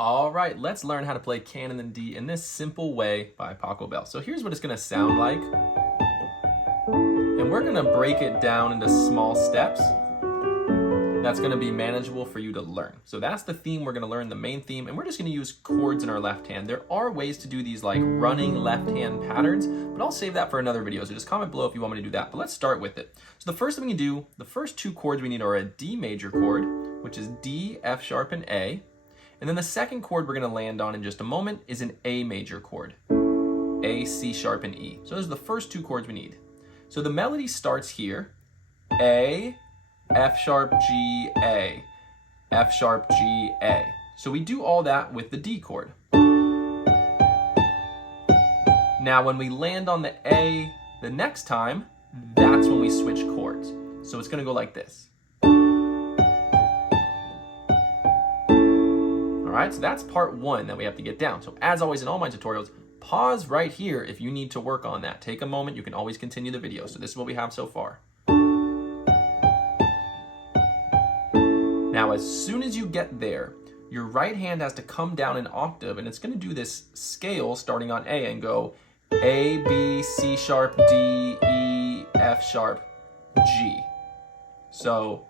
All right, let's learn how to play Canon in D in this simple way by Pachelbel. So here's what it's going to sound like. And we're going to break it down into small steps. That's going to be manageable for you to learn. So that's the theme we're going to learn, the main theme, and we're just going to use chords in our left hand. There are ways to do these like running left hand patterns, but I'll save that for another video. So just comment below if you want me to do that, but let's start with it. So the first thing we do, the first two chords we need are a D major chord, which is D, F sharp, and A. And then the second chord we're going to land on in just a moment is an A major chord, A, C sharp, and E. So those are the first two chords we need. So the melody starts here, A, F sharp, G, A, F sharp, G, A. So we do all that with the D chord. Now when we land on the A the next time, that's when we switch chords. So it's going to go like this. All right, so that's part one that we have to get down. So as always in all my tutorials, pause right here if you need to work on that. Take a moment, you can always continue the video. So this is what we have so far. Now, as soon as you get there, your right hand has to come down an octave, and it's going to do this scale starting on A and go A, B, C sharp, D, E, F sharp, G. So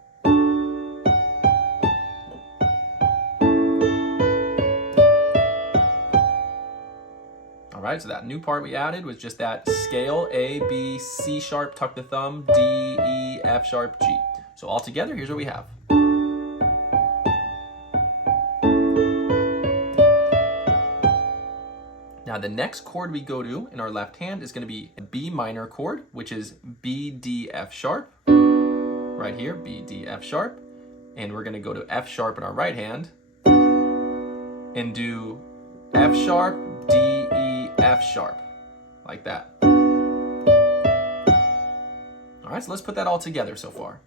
all right, so that new part we added was just that scale, A, B, C sharp, tuck the thumb, D, E, F sharp, G. So all together, here's what we have. Now the next chord we go to in our left hand is going to be a B minor chord, which is B, D, F sharp. Right here, B, D, F sharp. And we're going to go to F sharp in our right hand and do F sharp, D, E, F sharp, like that. All right, so let's put that all together so far.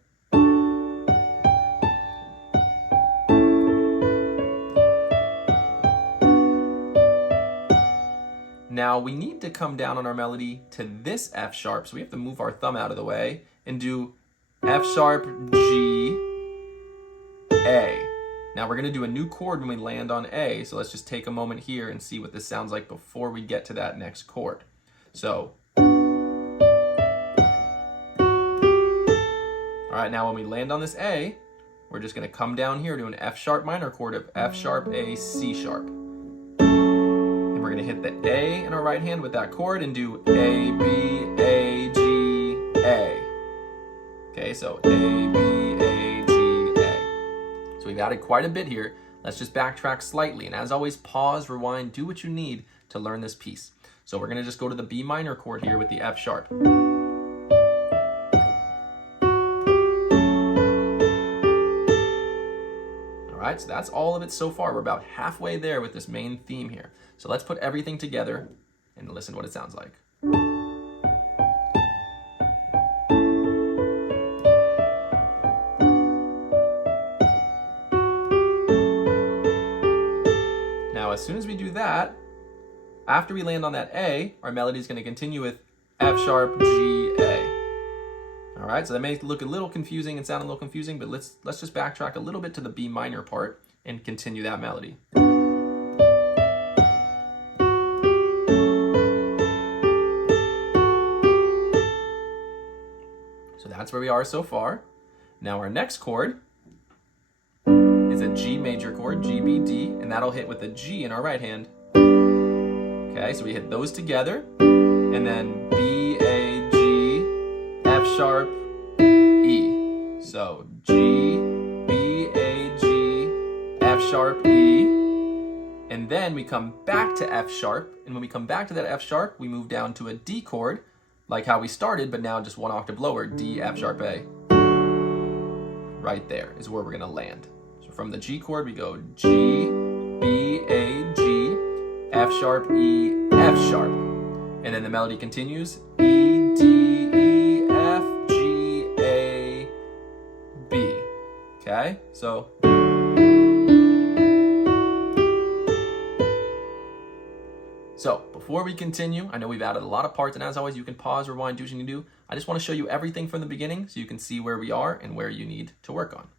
Now we need to come down on our melody to this F sharp, so we have to move our thumb out of the way and do F sharp, G, A. Now we're going to do a new chord when we land on A, so let's just take a moment here and see what this sounds like before we get to that next chord. So, all right, now when we land on this A, we're just going to come down here to an F sharp minor chord of F sharp, A, C sharp. And we're going to hit the A in our right hand with that chord and do A, B, A, G, A. Okay, so A, B, A, G, A. So we've added quite a bit here. Let's just backtrack slightly. And as always, pause, rewind, do what you need to learn this piece. So we're going to just go to the B minor chord here with the F sharp. All right, so that's all of it so far. We're about halfway there with this main theme here. So let's put everything together and listen to what it sounds like. As soon as we do that, after we land on that A, our melody is going to continue with F sharp, G, A. All right, so that may look a little confusing and sound a little confusing, but let's just backtrack a little bit to the B minor part and continue that melody. So that's where we are so far. Now our next chord is a G major chord, G, B, D, and that'll hit with a G in our right hand. Okay, so we hit those together, and then B, A, G, F sharp, E. So G, B, A, G, F sharp, E, and then we come back to F sharp, and when we come back to that F sharp, we move down to a D chord, like how we started, but now just one octave lower, D, F sharp, A. Right there is where we're gonna land. From the G chord, we go G, B, A, G, F sharp, E, F sharp. And then the melody continues E, D, E, F, G, A, B. Okay, so. So before we continue, I know we've added a lot of parts, and as always, you can pause, rewind, do what you need to do. I just want to show you everything from the beginning so you can see where we are and where you need to work on.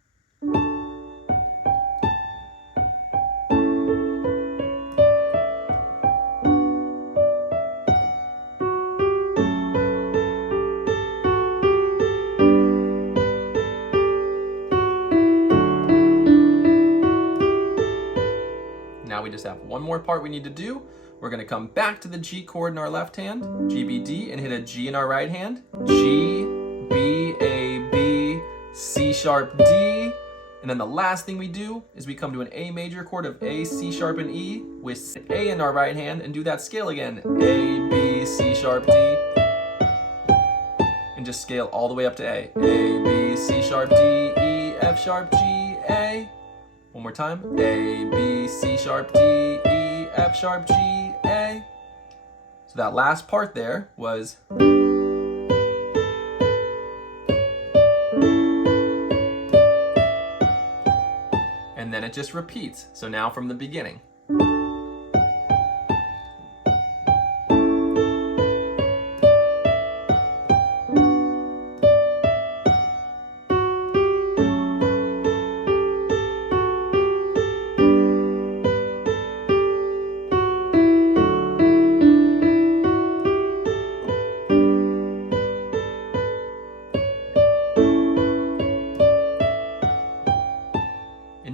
Now we just have one more part we need to do. We're gonna come back to the G chord in our left hand, G, B, D, and hit a G in our right hand. G, B, A, B, C sharp, D. And then the last thing we do is we come to an A major chord of A, C sharp, and E with A in our right hand and do that scale again. A, B, C sharp, D. And just scale all the way up to A. A, B, C sharp, D, E, F sharp, G, A. One more time. A, B, C sharp, D, E, F sharp, G, A. So that last part there was... and then it just repeats. So now from the beginning.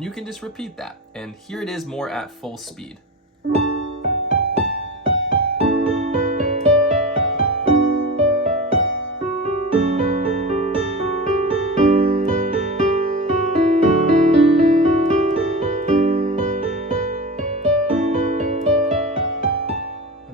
And you can just repeat that. And here it is more at full speed. And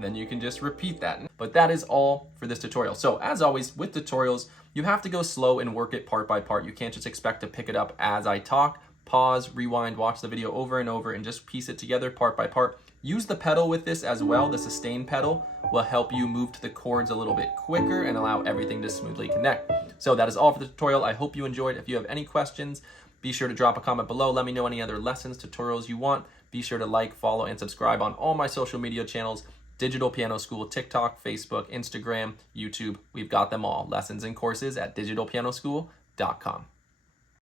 then you can just repeat that. But that is all for this tutorial. So as always with tutorials, you have to go slow and work it part by part. You can't just expect to pick it up as I talk. Pause, rewind, watch the video over and over and just piece it together part by part. Use the pedal with this as well. The sustain pedal will help you move to the chords a little bit quicker and allow everything to smoothly connect. So that is all for the tutorial. I hope you enjoyed. If you have any questions, be sure to drop a comment below. Let me know any other lessons, tutorials you want. Be sure to like, follow, and subscribe on all my social media channels. Digital Piano School, TikTok, Facebook, Instagram, YouTube. We've got them all. Lessons and courses at digitalpianoschool.com.